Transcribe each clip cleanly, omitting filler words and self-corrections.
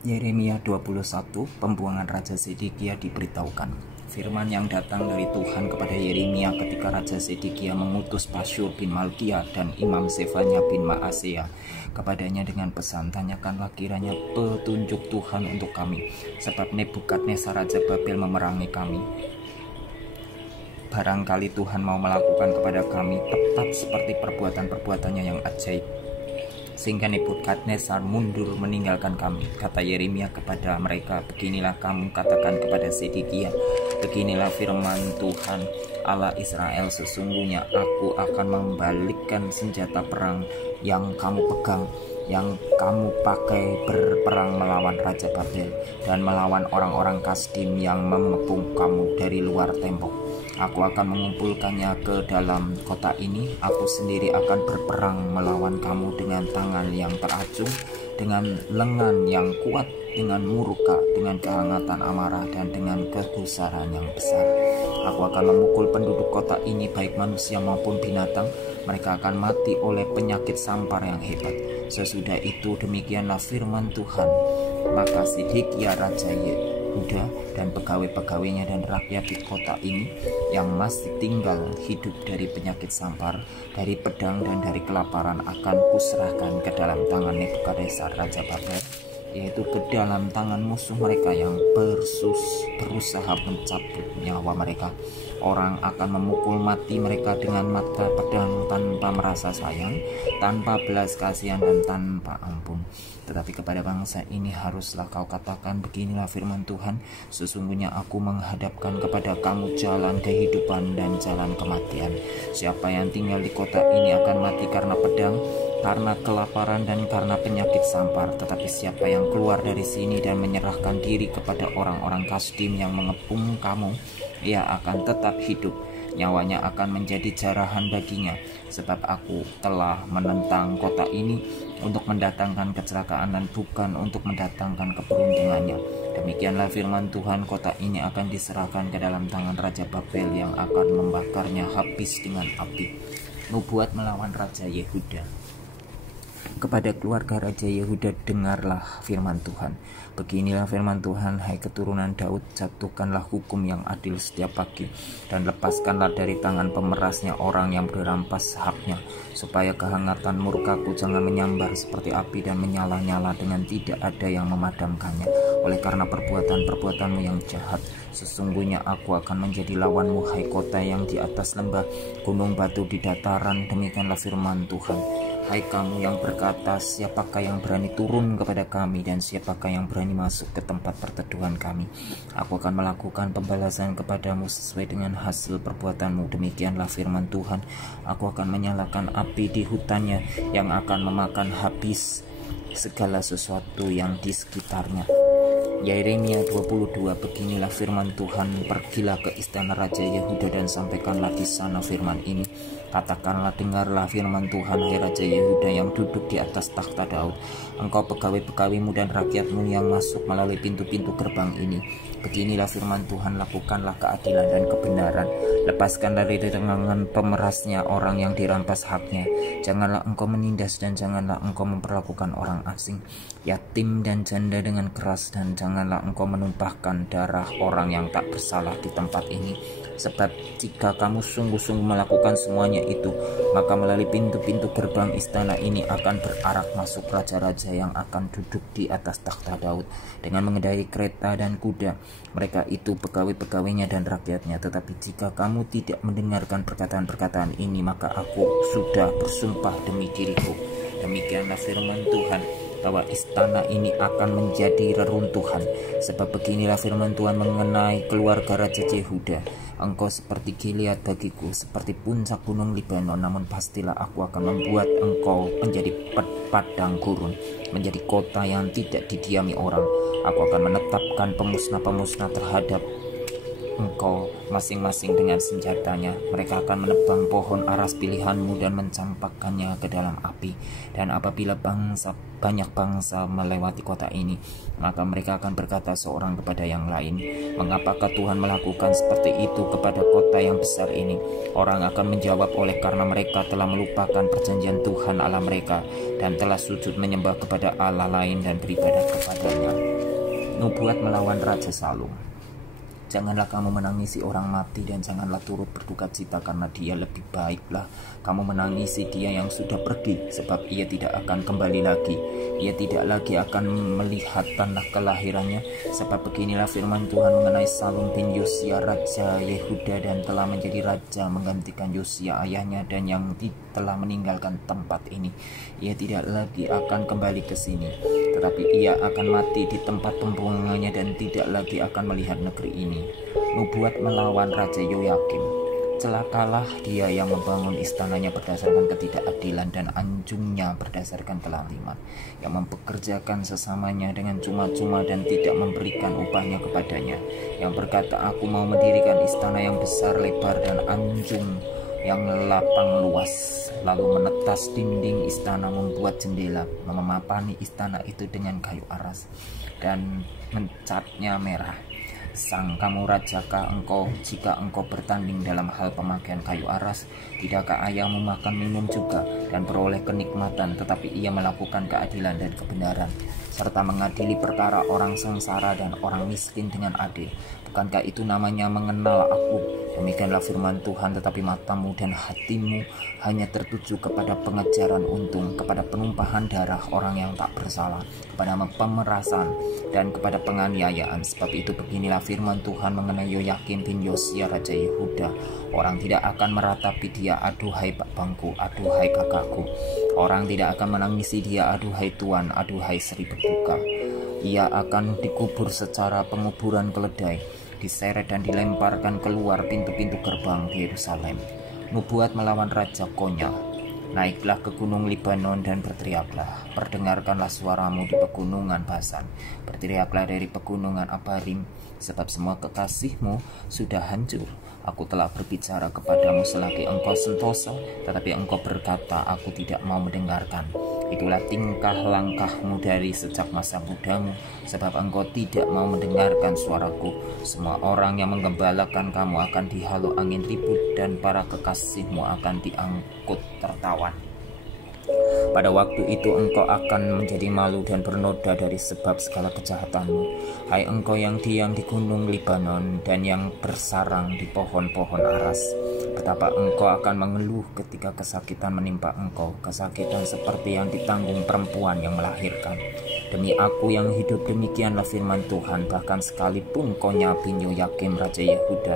Yeremia 21, pembuangan Raja Zedekia diberitahukan. Firman yang datang dari Tuhan kepada Yeremia ketika Raja Zedekia mengutus Pasyur bin Malkia dan Imam Zefanya bin Maaseya kepadanya dengan pesan, tanyakanlah kiranya petunjuk Tuhan untuk kami, sebab Nebukadnezar Raja Babel memerangi kami. Barangkali Tuhan mau melakukan kepada kami tepat seperti perbuatan-perbuatannya yang ajaib, sehingga Nebukadnezar mundur meninggalkan kami. Kata Yeremia kepada mereka, beginilah kamu katakan kepada Zedekia, beginilah firman Tuhan Allah Israel, sesungguhnya aku akan membalikkan senjata perang yang kamu pegang, yang kamu pakai berperang melawan Raja Babel dan melawan orang-orang Kasdim yang mengepung kamu dari luar tembok. Aku akan mengumpulkannya ke dalam kota ini. Aku sendiri akan berperang melawan kamu dengan tangan yang teracung, dengan lengan yang kuat, dengan murka, dengan kehangatan amarah, dan dengan kegusaran yang besar. Aku akan memukul penduduk kota ini, baik manusia maupun binatang. Mereka akan mati oleh penyakit sampar yang hebat. Sesudah itu demikianlah firman Tuhan. Maka Zedekia Raja Yehuda dan pegawai-pegawainya dan rakyat di kota ini yang masih tinggal hidup dari penyakit sampar, dari pedang dan dari kelaparan akan kuserahkan ke dalam tangan Nebukadnezar Raja Babel, yaitu ke dalam tangan musuh mereka yang berusaha mencabut nyawa mereka. Orang akan memukul mati mereka dengan mata pedang tanpa merasa sayang, tanpa belas kasihan dan tanpa ampun. Tetapi kepada bangsa ini haruslah kau katakan, beginilah firman Tuhan, sesungguhnya aku menghadapkan kepada kamu jalan kehidupan dan jalan kematian. Siapa yang tinggal di kota ini akan mati karena pedang, karena kelaparan dan karena penyakit sampar. Tetapi siapa yang keluar dari sini dan menyerahkan diri kepada orang-orang Kasdim yang mengepung kamu, ia akan tetap hidup, nyawanya akan menjadi jarahan baginya. Sebab aku telah menentang kota ini untuk mendatangkan kecelakaan dan bukan untuk mendatangkan keberuntungannya. Demikianlah firman Tuhan, kota ini akan diserahkan ke dalam tangan Raja Babel yang akan membakarnya habis dengan api. Nubuat melawan Raja Yehuda. Kepada keluarga Raja Yehuda dengarlah firman Tuhan. Beginilah firman Tuhan, hai keturunan Daud, jatuhkanlah hukum yang adil setiap pagi, dan lepaskanlah dari tangan pemerasnya orang yang berampas haknya, supaya kehangatan murkaku jangan menyambar seperti api dan menyala-nyala dengan tidak ada yang memadamkannya. Oleh karena perbuatan-perbuatanmu yang jahat, sesungguhnya aku akan menjadi lawanmu, hai kota yang di atas lembah, gunung batu di dataran. Demikianlah firman Tuhan. Hai kamu yang berkata, siapakah yang berani turun kepada kami, dan siapakah yang berani masuk ke tempat perteduhan kami? Aku akan melakukan pembalasan kepadamu sesuai dengan hasil perbuatanmu. Demikianlah firman Tuhan. Aku akan menyalakan api di hutannya yang akan memakan habis segala sesuatu yang di sekitarnya. Yeremia 22, beginilah firman Tuhan, pergilah ke istana Raja Yehuda dan sampaikanlah di sana firman ini. Katakanlah, dengarlah firman Tuhan, hai Raja Yehuda yang duduk di atas takhta Daud, engkau pegawai-pegawaimu dan rakyatmu yang masuk melalui pintu-pintu gerbang ini. Beginilah firman Tuhan, lakukanlah keadilan dan kebenaran, lepaskanlah dari tangan pemerasnya orang yang dirampas haknya. Janganlah engkau menindas dan janganlah engkau memperlakukan orang asing, yatim dan janda dengan keras, dan janganlah engkau menumpahkan darah orang yang tak bersalah di tempat ini. Sebab jika kamu sungguh-sungguh melakukan semuanya itu, maka melalui pintu-pintu gerbang istana ini akan berarak masuk raja-raja yang akan duduk di atas takhta Daud dengan mengendarai kereta dan kuda. Mereka itu pegawai-pegawainya dan rakyatnya. Tetapi jika kamu tidak mendengarkan perkataan-perkataan ini, maka aku sudah bersumpah demi diriku, demikianlah firman Tuhan, bahwa istana ini akan menjadi reruntuhan. Sebab beginilah firman Tuhan mengenai keluarga Raja Yehuda. Engkau seperti Gilead bagiku, seperti puncak gunung Libanon, namun pastilah aku akan membuat engkau menjadi padang gurun, menjadi kota yang tidak didiami orang. Aku akan menetapkan pemusnah-pemusnah terhadap engkau masing-masing dengan senjatanya. Mereka akan menebang pohon aras pilihanmu dan mencampakkannya ke dalam api. Dan apabila banyak bangsa melewati kota ini, maka mereka akan berkata seorang kepada yang lain, mengapakah Tuhan melakukan seperti itu kepada kota yang besar ini? Orang akan menjawab, oleh karena mereka telah melupakan perjanjian Tuhan Allah mereka dan telah sujud menyembah kepada Allah lain dan beribadah kepadanya. Nubuat melawan Raja Salum. Janganlah kamu menangisi orang mati dan janganlah turut berduka cita karena dia, lebih baiklah kamu menangisi dia yang sudah pergi, sebab ia tidak akan kembali lagi. Ia tidak lagi akan melihat tanah kelahirannya. Sebab beginilah firman Tuhan mengenai Salum bin Yosia Raja Yehuda, dan telah menjadi raja menggantikan Yosia ayahnya, dan yang telah meninggalkan tempat ini. Ia tidak lagi akan kembali ke sini, tetapi ia akan mati di tempat pembuangannya dan tidak lagi akan melihat negeri ini. Nubuat melawan Raja Yoyakim. Celakalah dia yang membangun istananya berdasarkan ketidakadilan dan anjungnya berdasarkan kelaliman, yang mempekerjakan sesamanya dengan cuma-cuma dan tidak memberikan upahnya kepadanya, yang berkata, aku mau mendirikan istana yang besar, lebar, dan anjung yang lapang luas, lalu menetas dinding istana, membuat jendela, memapani istana itu dengan kayu aras dan mencatnya merah. Sang kamu rajakah engkau jika engkau bertanding dalam hal pemakaian kayu aras? Tidakkah ayahmu makan minum juga dan beroleh kenikmatan, tetapi ia melakukan keadilan dan kebenaran, serta mengadili perkara orang sengsara dan orang miskin dengan adil? Bukankah itu namanya mengenal aku? Demikianlah firman Tuhan, tetapi matamu dan hatimu hanya tertuju kepada pengejaran untung, kepada penumpahan darah orang yang tak bersalah, kepada pemerasan dan kepada penganiayaan. Sebab itu beginilah firman Tuhan mengenai Yoyakim bin Yosia Raja Yehuda. Orang tidak akan meratapi dia, aduhai bangku, aduhai kakakku. Orang tidak akan menangisi dia, aduhai tuan, aduhai seri berduka. Ia akan dikubur secara penguburan keledai, diseret dan dilemparkan keluar pintu-pintu gerbang di Yerusalem. Nubuat melawan Raja Konyal. Naiklah ke gunung Libanon dan berteriaklah, perdengarkanlah suaramu di pegunungan Basan, berteriaklah dari pegunungan Abarim, sebab semua kekasihmu sudah hancur. Aku telah berbicara kepadamu selagi engkau sentosa, tetapi engkau berkata, aku tidak mau mendengarkan. Itulah tingkah langkahmu dari sejak masa mudamu, sebab engkau tidak mau mendengarkan suaraku. Semua orang yang menggembalakan kamu akan dihalau angin ribut, dan para kekasihmu akan diangkut tertawan. Pada waktu itu engkau akan menjadi malu dan bernoda dari sebab segala kejahatanmu. Hai engkau yang diam di gunung Libanon dan yang bersarang di pohon-pohon aras, betapa engkau akan mengeluh ketika kesakitan menimpa engkau, kesakitan seperti yang ditanggung perempuan yang melahirkan. Demi aku yang hidup, demikianlah firman Tuhan, bahkan sekalipun Konya bin Yoyakim Raja Yehuda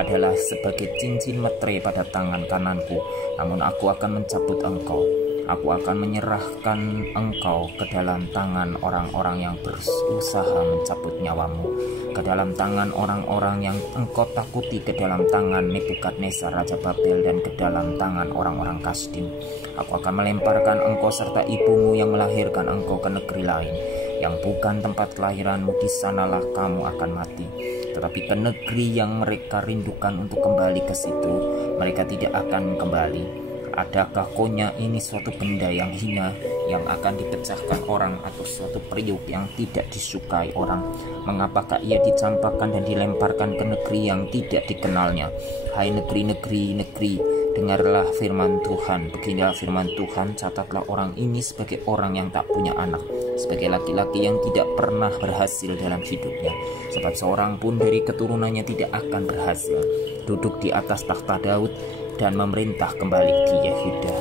adalah sebagai cincin meterai pada tangan kananku, namun aku akan mencabut engkau. Aku akan menyerahkan engkau ke dalam tangan orang-orang yang berusaha mencabut nyawamu, ke dalam tangan orang-orang yang engkau takuti, ke dalam tangan Nebukadnezar Raja Babel, dan ke dalam tangan orang-orang Kasdim. Aku akan melemparkan engkau serta ibumu yang melahirkan engkau ke negeri lain, yang bukan tempat kelahiranmu. Di sanalah kamu akan mati. Tetapi ke negeri yang mereka rindukan untuk kembali ke situ, mereka tidak akan kembali. Adakah Konya ini suatu benda yang hina, yang akan dipecahkan orang, atau suatu periuk yang tidak disukai orang? Mengapakah ia dicampakkan dan dilemparkan ke negeri yang tidak dikenalnya? Hai negeri-negeri, dengarlah firman Tuhan. Beginilah firman Tuhan, catatlah orang ini sebagai orang yang tak punya anak, sebagai laki-laki yang tidak pernah berhasil dalam hidupnya, sebab seorang pun dari keturunannya tidak akan berhasil duduk di atas takhta Daud dan memerintah kembali di Yehuda.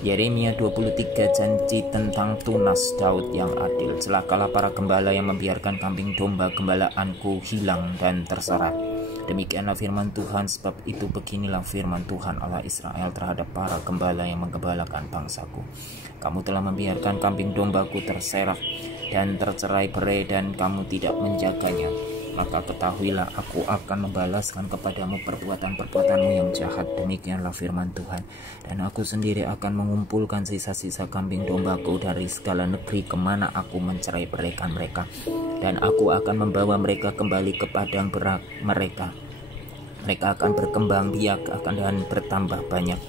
Yeremia 23, janji tentang tunas Daud yang adil. Celakalah para gembala yang membiarkan kambing domba gembalaanku hilang dan terserat. Demikianlah firman Tuhan, sebab itu beginilah firman Tuhan Allah Israel terhadap para gembala yang menggembalakan bangsaku. Kamu telah membiarkan kambing dombaku terserak dan tercerai-berai, dan kamu tidak menjaganya. Maka ketahuilah, aku akan membalaskan kepadamu perbuatan-perbuatanmu yang jahat. Demikianlah firman Tuhan. Dan aku sendiri akan mengumpulkan sisa-sisa kambing dombaku dari segala negeri kemana aku mencerai-beraikan mereka. dan aku akan membawa mereka kembali ke padang berak mereka. Mereka akan berkembang biak dan bertambah banyak.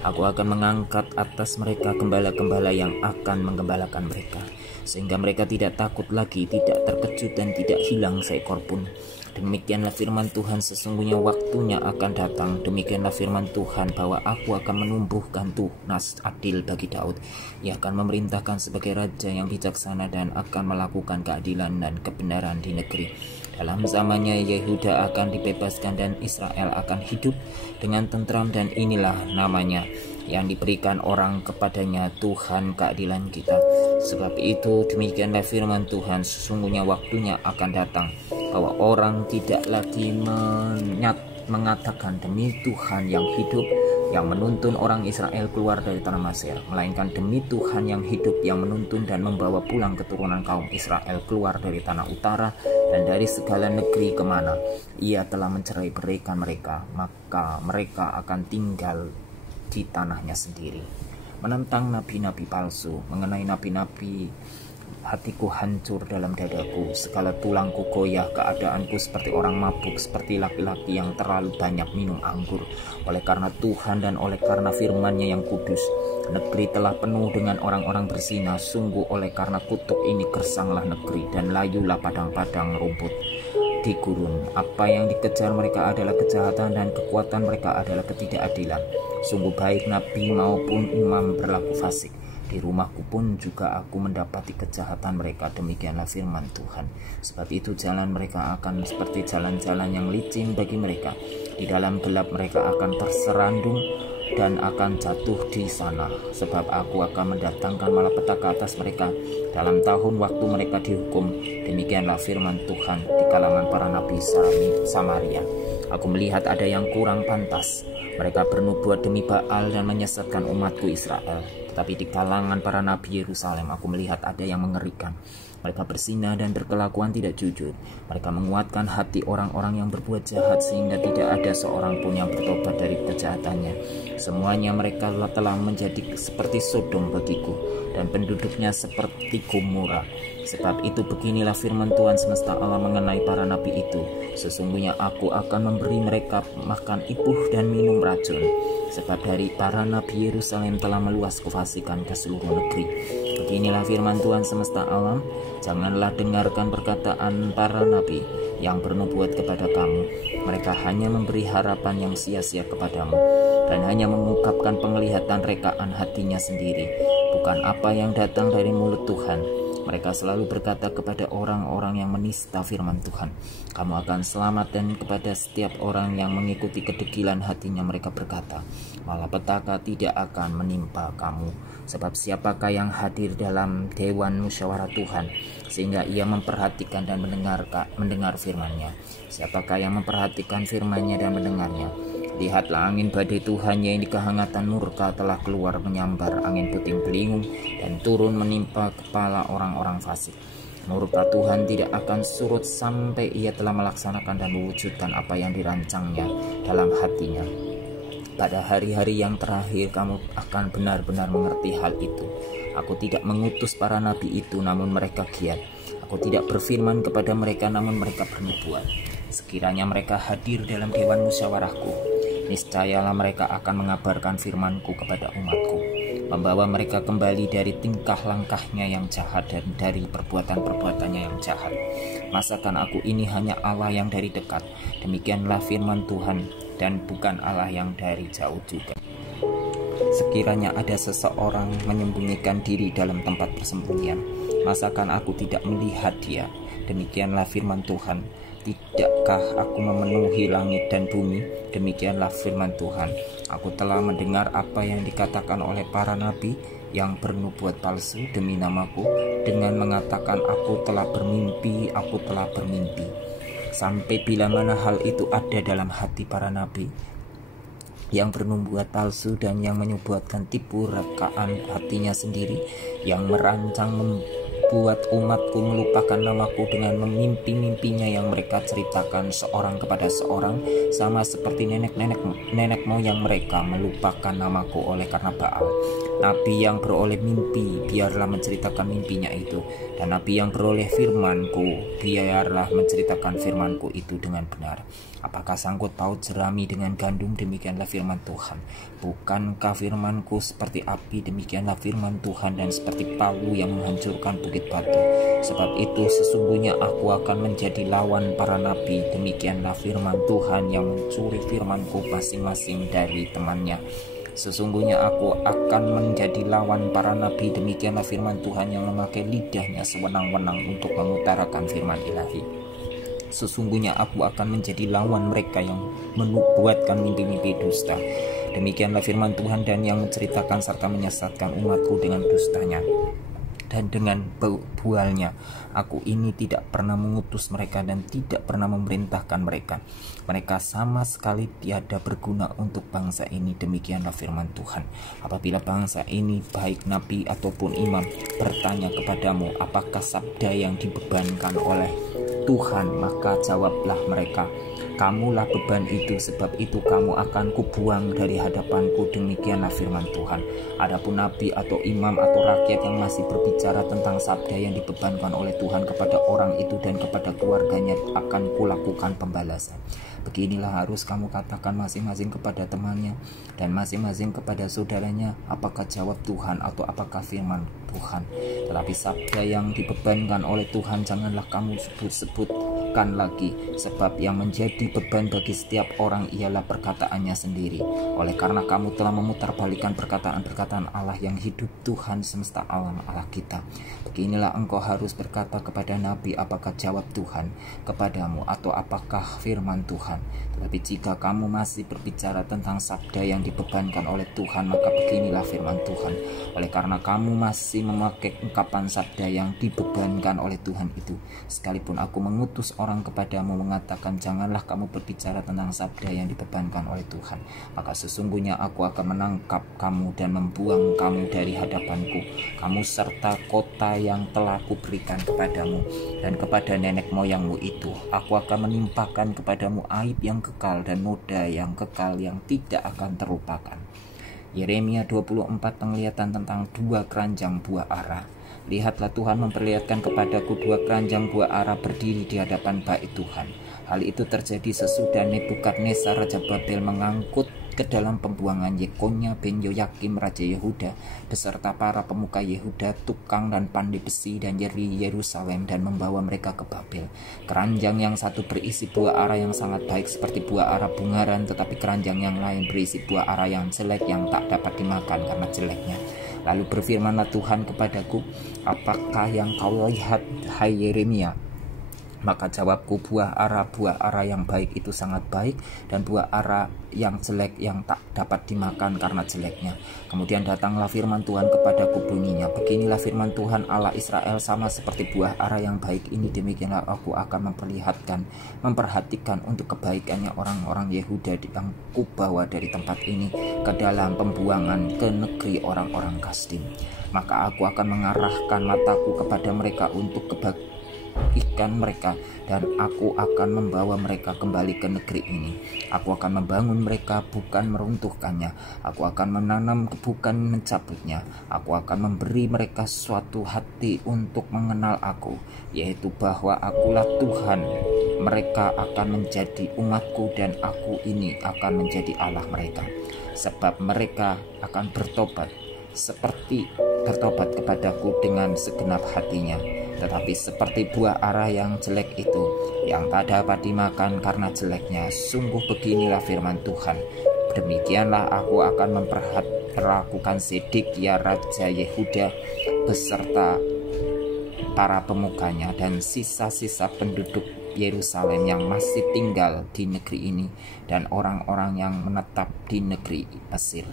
Aku akan mengangkat atas mereka gembala-gembala yang akan menggembalakan mereka, sehingga mereka tidak takut lagi, tidak terkejut, dan tidak hilang seekor pun. Demikianlah firman Tuhan, sesungguhnya waktunya akan datang. Demikianlah firman Tuhan, bahwa aku akan menumbuhkan tunas adil bagi Daud. Ia akan memerintahkan sebagai raja yang bijaksana dan akan melakukan keadilan dan kebenaran di negeri. Dalam zamannya Yehuda akan dibebaskan dan Israel akan hidup dengan tentram, dan inilah namanya yang diberikan orang kepadanya, Tuhan keadilan kita. Sebab itu demikianlah firman Tuhan, sesungguhnya waktunya akan datang bahwa orang tidak lagi mengatakan demi Tuhan yang hidup yang menuntun orang Israel keluar dari tanah Mesir, melainkan demi Tuhan yang hidup yang menuntun dan membawa pulang keturunan kaum Israel keluar dari tanah utara dan dari segala negeri kemana Ia telah mencerai beraikan mereka, maka mereka akan tinggal di tanahnya sendiri. Menentang nabi-nabi palsu, mengenai nabi-nabi, hatiku hancur dalam dadaku, segala tulangku goyah, keadaanku seperti orang mabuk, seperti laki-laki yang terlalu banyak minum anggur. Oleh karena Tuhan dan oleh karena firman-Nya yang kudus, negeri telah penuh dengan orang-orang berzina. Sungguh oleh karena kutuk ini gersanglah negeri, dan layulah padang-padang rumput di gurun. Apa yang dikejar mereka adalah kejahatan, dan kekuatan mereka adalah ketidakadilan. Sungguh baik nabi maupun imam berlaku fasik. Di rumahku pun juga aku mendapati kejahatan mereka. Demikianlah firman Tuhan. Sebab itu jalan mereka akan seperti jalan-jalan yang licin bagi mereka. Di dalam gelap mereka akan terserandung dan akan jatuh di sana. Sebab aku akan mendatangkan malapetaka atas mereka dalam tahun waktu mereka dihukum. Demikianlah firman Tuhan di kalangan para nabi Samaria. Aku melihat ada yang kurang pantas. Mereka bernubuat demi Baal dan menyesatkan umatku Israel. Tetapi di kalangan para nabi Yerusalem aku melihat ada yang mengerikan. Mereka berzina dan berkelakuan tidak jujur. Mereka menguatkan hati orang-orang yang berbuat jahat, sehingga tidak ada seorang pun yang bertobat dari kejahatannya. Semuanya mereka telah menjadi seperti Sodom bagiku, dan penduduknya seperti Gomora. Sebab itu beginilah firman Tuhan semesta alam mengenai para nabi itu. Sesungguhnya aku akan memberi mereka makan ipuh dan minum racun. Sebab dari para nabi Yerusalem telah meluas kefasikan ke seluruh negeri. Beginilah firman Tuhan semesta alam, janganlah dengarkan perkataan para nabi yang bernubuat kepada kamu. Mereka hanya memberi harapan yang sia-sia kepadamu, dan hanya mengungkapkan penglihatan rekaan hatinya sendiri, bukan apa yang datang dari mulut Tuhan. Mereka selalu berkata kepada orang-orang yang menista firman Tuhan, kamu akan selamat, dan kepada setiap orang yang mengikuti kedegilan hatinya mereka berkata, malapetaka tidak akan menimpa kamu. Sebab siapakah yang hadir dalam dewan musyawarah Tuhan, sehingga ia memperhatikan dan mendengar firman-Nya? Siapakah yang memperhatikan firman-Nya dan mendengarnya? Lihatlah, angin badai Tuhan yang di kehangatan murka telah keluar menyambar angin puting beliung dan turun menimpa kepala orang-orang fasik. Murka Tuhan tidak akan surut sampai ia telah melaksanakan dan mewujudkan apa yang dirancangnya dalam hatinya. Pada hari-hari yang terakhir kamu akan benar-benar mengerti hal itu. Aku tidak mengutus para nabi itu, namun mereka giat. Aku tidak berfirman kepada mereka, namun mereka bernubuat. Sekiranya mereka hadir dalam dewan musyawarahku, niscayalah mereka akan mengabarkan firmanku kepada umatku, membawa mereka kembali dari tingkah langkahnya yang jahat dan dari perbuatan-perbuatannya yang jahat. Masakan aku ini hanya Allah yang dari dekat? Demikianlah firman Tuhan, dan bukan Allah yang dari jauh juga. Sekiranya ada seseorang menyembunyikan diri dalam tempat persembunyian, masakan aku tidak melihat dia? Demikianlah firman Tuhan. Tidakkah aku memenuhi langit dan bumi? Demikianlah firman Tuhan. Aku telah mendengar apa yang dikatakan oleh para nabi yang bernubuat palsu demi namaku, dengan mengatakan aku telah bermimpi, aku telah bermimpi. Sampai bila mana hal itu ada dalam hati para nabi yang bernubuat palsu dan yang menyubuatkan tipu rekaan hatinya sendiri, yang merancang membuat umatku melupakan namaku dengan memimpi-mimpinya yang mereka ceritakan seorang kepada seorang, sama seperti nenek moyang mereka melupakan namaku oleh karena Baal. Nabi yang beroleh mimpi biarlah menceritakan mimpinya itu, dan nabi yang beroleh firmanku biarlah menceritakan firmanku itu dengan benar. Apakah sangkut paut jerami dengan gandum? Demikianlah firman Tuhan. Bukankah firmanku seperti api? Demikianlah firman Tuhan, dan seperti palu yang menghancurkan bukit batu. Sebab itu sesungguhnya aku akan menjadi lawan para nabi. Demikianlah firman Tuhan yang mencuri firmanku masing-masing dari temannya. Sesungguhnya aku akan menjadi lawan para nabi. Demikianlah firman Tuhan yang memakai lidahnya sewenang-wenang untuk mengutarakan firman ilahi. Sesungguhnya aku akan menjadi lawan mereka yang membuatkan mimpi-mimpi dusta. Demikianlah firman Tuhan, dan yang menceritakan serta menyesatkan umatku dengan dustanya dan dengan bualnya. Aku ini tidak pernah mengutus mereka dan tidak pernah memerintahkan mereka. Mereka sama sekali tiada berguna untuk bangsa ini. Demikianlah firman Tuhan. Apabila bangsa ini, baik nabi ataupun imam, bertanya kepadamu, apakah sabda yang dibebankan oleh Tuhan, maka jawablah mereka, kamulah beban itu, sebab itu kamu akan kubuang dari hadapanku. Demikianlah firman Tuhan. Adapun nabi atau imam atau rakyat yang masih berbicara tentang sabda yang dibebankan oleh Tuhan kepada orang itu dan kepada keluarganya, akan kulakukan pembalasan. Beginilah harus kamu katakan masing-masing kepada temannya dan masing-masing kepada saudaranya, apakah jawab Tuhan atau apakah firman Tuhan. Tetapi sabda yang dibebankan oleh Tuhan janganlah kamu sebut-sebutkan lagi, sebab yang menjadi beban bagi setiap orang ialah perkataannya sendiri. Oleh karena kamu telah memutarbalikkan perkataan-perkataan Allah yang hidup, Tuhan semesta alam Allah kita. Beginilah engkau harus berkata kepada nabi, apakah jawab Tuhan kepadamu atau apakah firman Tuhan. Tetapi jika kamu masih berbicara tentang sabda yang dibebankan oleh Tuhan, maka beginilah firman Tuhan. Oleh karena kamu masih memakai ungkapan sabda yang dibebankan oleh Tuhan itu, sekalipun aku mengutus orang kepadamu mengatakan janganlah kamu berbicara tentang sabda yang dibebankan oleh Tuhan, maka sesungguhnya aku akan menangkap kamu dan membuang kamu dari hadapanku, kamu serta kota yang telah kuberikan kepadamu dan kepada nenek moyangmu itu. Aku akan menimpakan kepadamu aib yang kekal dan noda yang kekal yang tidak akan terlupakan. Yeremia 24, penglihatan tentang dua keranjang buah ara. Lihatlah, Tuhan memperlihatkan kepadaku dua keranjang buah ara berdiri di hadapan bait Tuhan. Hal itu terjadi sesudah Nebukadnezar Raja Babel mengangkut ke dalam pembuangan Yekonya bin Yoyakim Raja Yehuda beserta para pemuka Yehuda, tukang dan pandai besi dan Yerusalem, dan membawa mereka ke Babel. Keranjang yang satu berisi buah ara yang sangat baik seperti buah ara bungaran, tetapi keranjang yang lain berisi buah ara yang jelek yang tak dapat dimakan karena jeleknya. Lalu berfirmanlah Tuhan kepadaku, apakah yang kau lihat, hai Yeremia? Maka jawabku, buah ara yang baik itu sangat baik, dan buah ara yang jelek yang tak dapat dimakan karena jeleknya. Kemudian datanglah firman Tuhan kepadaku, bunyinya, beginilah firman Tuhan Allah Israel, sama seperti buah ara yang baik ini, demikianlah aku akan memperhatikan untuk kebaikannya orang-orang Yehuda yang kubawa dari tempat ini ke dalam pembuangan ke negeri orang-orang Kasdim. Maka aku akan mengarahkan mataku kepada mereka untuk ikan mereka, dan aku akan membawa mereka kembali ke negeri ini. Aku akan membangun mereka, bukan meruntuhkannya. Aku akan menanam, bukan mencabutnya. Aku akan memberi mereka suatu hati untuk mengenal aku, yaitu bahwa akulah Tuhan. Mereka akan menjadi umatku, dan aku ini akan menjadi Allah mereka. Sebab mereka akan bertobat kepadaku dengan segenap hatinya. Tetapi seperti buah ara yang jelek itu, yang tak dapat dimakan karena jeleknya, sungguh beginilah firman Tuhan, demikianlah aku akan memperlakukan Sedekia Raja Yehuda beserta para pemukanya dan sisa-sisa penduduk Yerusalem yang masih tinggal di negeri ini dan orang-orang yang menetap di negeri Mesir.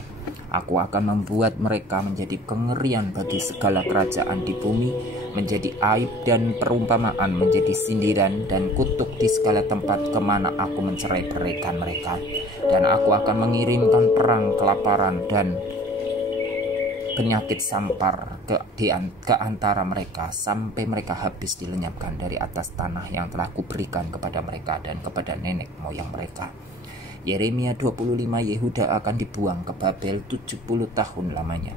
Aku akan membuat mereka menjadi kengerian bagi segala kerajaan di bumi, menjadi aib dan perumpamaan, menjadi sindiran dan kutuk di segala tempat kemana aku mencerai-beraikan mereka. Dan aku akan mengirimkan perang, kelaparan, dan penyakit sampar ke antara mereka sampai mereka habis dilenyapkan dari atas tanah yang telah kuberikan kepada mereka dan kepada nenek moyang mereka. Yeremia 25, Yehuda akan dibuang ke Babel 70 tahun lamanya.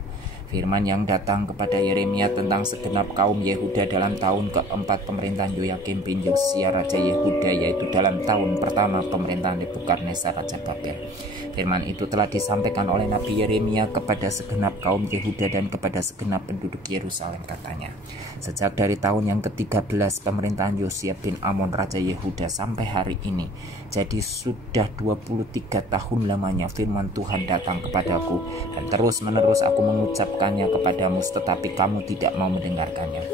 Firman yang datang kepada Yeremia tentang segenap kaum Yehuda dalam tahun keempat pemerintahan Yoyakim bin Yosia Raja Yehuda, yaitu dalam tahun pertama pemerintahan Nebukadnezar Raja Babel. Firman itu telah disampaikan oleh Nabi Yeremia kepada segenap kaum Yehuda dan kepada segenap penduduk Yerusalem, katanya. Sejak dari tahun yang ke-13 pemerintahan Yosia bin Amon Raja Yehuda sampai hari ini, jadi sudah 23 tahun lamanya firman Tuhan datang kepadaku, dan terus menerus aku mengucapkannya kepadamu, tetapi kamu tidak mau mendengarkannya.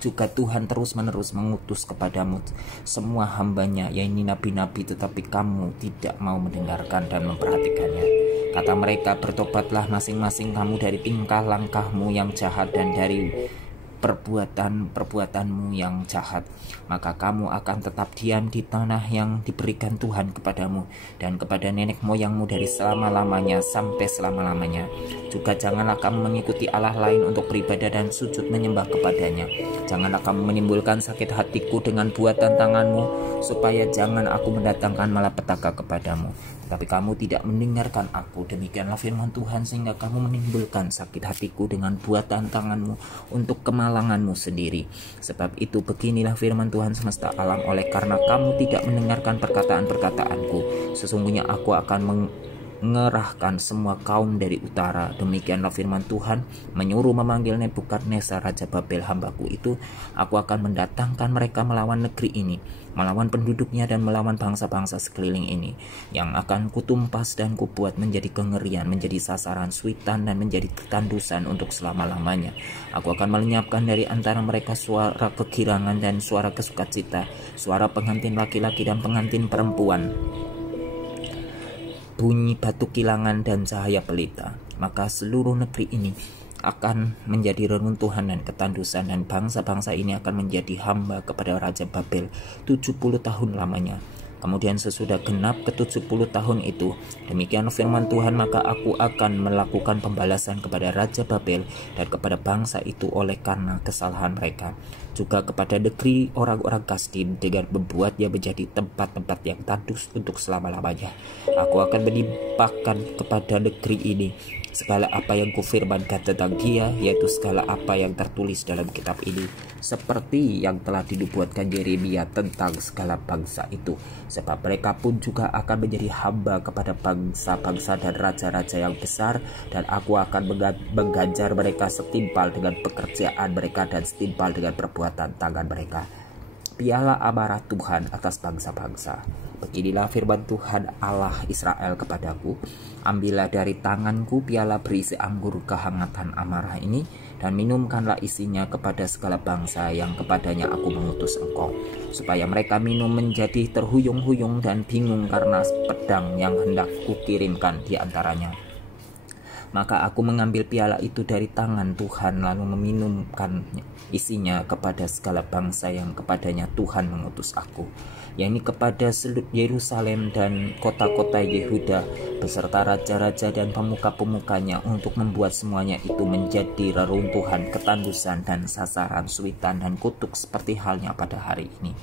Juga Tuhan terus menerus mengutus kepadamu semua hambanya, yaitu nabi-nabi, tetapi kamu tidak mau mendengarkan dan memperhatikannya. Kata mereka, bertobatlah masing-masing kamu dari tingkah langkahmu yang jahat dan dari perbuatanmu yang jahat, maka kamu akan tetap diam di tanah yang diberikan Tuhan kepadamu dan kepada nenek moyangmu dari selama-lamanya sampai selama-lamanya. Juga janganlah kamu mengikuti Allah lain untuk beribadah dan sujud menyembah kepadanya. Janganlah kamu menimbulkan sakit hatiku dengan buatan tanganmu, supaya jangan aku mendatangkan malapetaka kepadamu. Tapi kamu tidak mendengarkan aku, demikianlah firman Tuhan, sehingga kamu menimbulkan sakit hatiku dengan buatan tanganmu untuk kemalanganmu sendiri. Sebab itu beginilah firman Tuhan semesta alam, oleh karena kamu tidak mendengarkan perkataan-perkataanku, sesungguhnya aku akan mengerahkan semua kaum dari utara. Demikianlah firman Tuhan, menyuruh memanggil Nebukadnezar Raja Babel hambaku itu. Aku akan mendatangkan mereka melawan negeri ini, melawan penduduknya dan melawan bangsa-bangsa sekeliling ini, yang akan kutumpas dan kubuat menjadi kengerian, menjadi sasaran suitan dan menjadi ketandusan untuk selama-lamanya. Aku akan melenyapkan dari antara mereka suara kegirangan dan suara kesukacita, suara pengantin laki-laki dan pengantin perempuan, bunyi batu kilangan dan cahaya pelita. Maka seluruh negeri ini akan menjadi reruntuhan dan ketandusan, dan bangsa-bangsa ini akan menjadi hamba kepada Raja Babel 70 tahun lamanya. Kemudian sesudah genap ke-70 tahun itu, demikian firman Tuhan, maka aku akan melakukan pembalasan kepada Raja Babel dan kepada bangsa itu oleh karena kesalahan mereka. Juga kepada negeri orang-orang Kasdi dengan membuatnya menjadi tempat-tempat yang tandus untuk selama-lamanya. Aku akan menimpakan kepada negeri ini segala apa yang kufirmankan tentang dia, yaitu segala apa yang tertulis dalam kitab ini, seperti yang telah dinubuatkan Yeremia tentang segala bangsa itu. Sebab mereka pun juga akan menjadi hamba kepada bangsa-bangsa dan raja-raja yang besar, dan aku akan mengganjar mereka setimpal dengan pekerjaan mereka dan setimpal dengan perbuatan tangan mereka. Piala amarah Tuhan atas bangsa-bangsa. Beginilah firman Tuhan Allah Israel kepadaku, ambillah dari tanganku piala berisi anggur kehangatan amarah ini, dan minumkanlah isinya kepada segala bangsa yang kepadanya aku mengutus engkau, supaya mereka minum menjadi terhuyung-huyung dan bingung karena pedang yang hendak kukirimkan di antaranya. Maka aku mengambil piala itu dari tangan Tuhan, lalu meminumkan isinya kepada segala bangsa yang kepadanya Tuhan mengutus aku, yakni kepada seluruh Yerusalem dan kota-kota Yehuda, beserta raja-raja dan pemuka-pemukanya, untuk membuat semuanya itu menjadi reruntuhan, ketandusan, dan sasaran suitan dan kutuk, seperti halnya pada hari ini.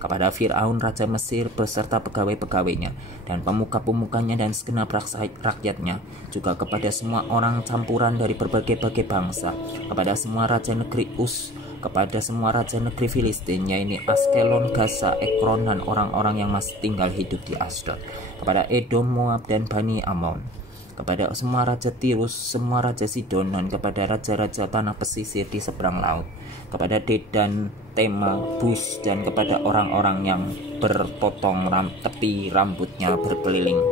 Kepada Fir'aun Raja Mesir beserta pegawai-pegawainya dan pemuka-pemukanya dan segenap rakyatnya, juga kepada semua orang campuran dari berbagai-bagai bangsa, kepada semua raja negeri Us, kepada semua raja negeri Filistin, yaitu Askelon, Gaza, Ekron, dan orang-orang yang masih tinggal hidup di Asdod, kepada Edom, Moab, dan Bani Amon, kepada semua raja Tirus, semua raja Sidon, dan kepada raja-raja tanah pesisir di seberang laut, kepada Dedan, Tema, Bus, dan kepada orang-orang yang berpotong tepi rambutnya berkeliling,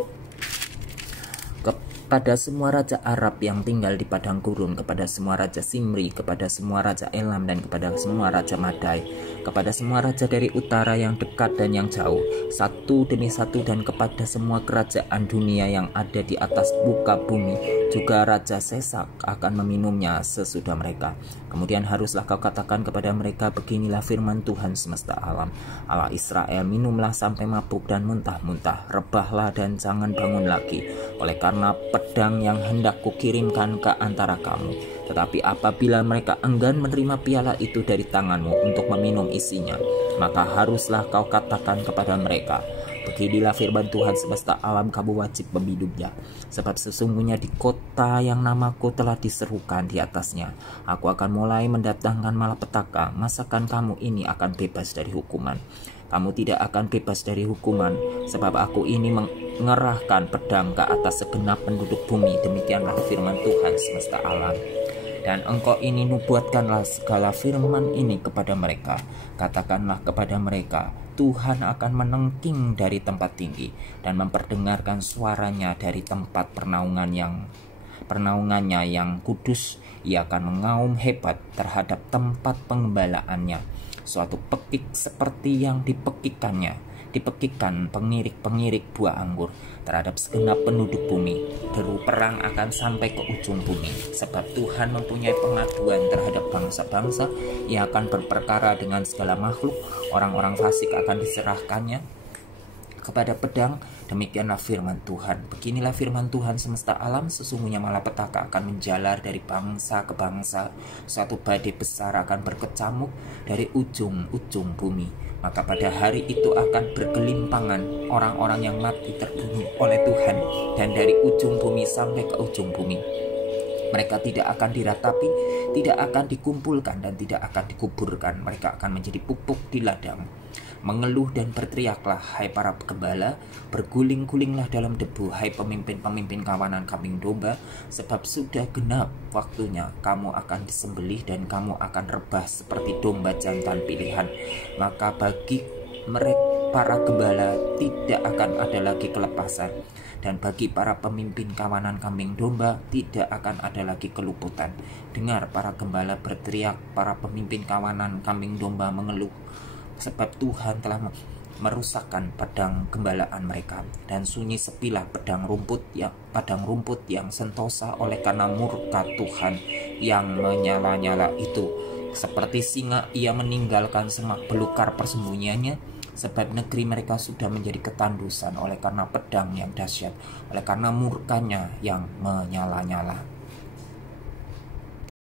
kepada semua raja Arab yang tinggal di padang gurun, kepada semua raja Simri, kepada semua raja Elam, dan kepada semua raja Madai, kepada semua raja dari utara yang dekat dan yang jauh, satu demi satu, dan kepada semua kerajaan dunia yang ada di atas muka bumi, juga raja Sesak akan meminumnya sesudah mereka. Kemudian haruslah kau katakan kepada mereka, beginilah firman Tuhan semesta alam, Allah Israel, minumlah sampai mabuk dan muntah-muntah, rebahlah dan jangan bangun lagi, oleh karena pedang yang hendak kukirimkan ke antara kamu. Tetapi apabila mereka enggan menerima piala itu dari tanganmu untuk meminum isinya, maka haruslah kau katakan kepada mereka, beginilah firman Tuhan semesta alam, kamu wajib meminumnya. Sebab sesungguhnya di kota yang namaku telah diserukan di atasnya, aku akan mulai mendatangkan malapetaka. Masakan kamu ini akan bebas dari hukuman? Kamu tidak akan bebas dari hukuman, sebab aku ini mengerahkan pedang ke atas segenap penduduk bumi. Demikianlah firman Tuhan semesta alam. Dan engkau ini nubuatkanlah segala firman ini kepada mereka. Katakanlah kepada mereka, Tuhan akan menengking dari tempat tinggi dan memperdengarkan suaranya dari tempat pernaungannya yang kudus. Ia akan mengaum hebat terhadap tempat pengembalaannya. Suatu pekik seperti yang dipekikkan pengirik-pengirik buah anggur terhadap segenap penduduk bumi. Deru perang akan sampai ke ujung bumi, sebab Tuhan mempunyai pengaduan terhadap bangsa-bangsa. Ia akan berperkara dengan segala makhluk. Orang-orang fasik akan diserahkannya kepada pedang. Demikianlah firman Tuhan. Beginilah firman Tuhan semesta alam, sesungguhnya malapetaka akan menjalar dari bangsa ke bangsa. Suatu badai besar akan berkecamuk dari ujung-ujung bumi. Maka pada hari itu akan bergelimpangan orang-orang yang mati terbunuh oleh Tuhan, dan dari ujung bumi sampai ke ujung bumi. Mereka tidak akan diratapi, tidak akan dikumpulkan, dan tidak akan dikuburkan. Mereka akan menjadi pupuk di ladang. Mengeluh dan berteriaklah, hai para gembala, berguling-gulinglah dalam debu, hai pemimpin-pemimpin kawanan kambing domba, sebab sudah genap waktunya, kamu akan disembelih dan kamu akan rebah seperti domba jantan pilihan. Maka bagi mereka para gembala tidak akan ada lagi kelepasan, dan bagi para pemimpin kawanan kambing domba tidak akan ada lagi keluputan. Dengar, para gembala berteriak, para pemimpin kawanan kambing domba mengeluh, sebab Tuhan telah merusakkan padang gembalaan mereka, dan sunyi sepilah padang rumput yang sentosa oleh karena murka Tuhan yang menyala-nyala itu. Seperti singa ia meninggalkan semak belukar persembunyiannya, sebab negeri mereka sudah menjadi ketandusan oleh karena pedang yang dahsyat, oleh karena murkanya yang menyala-nyala.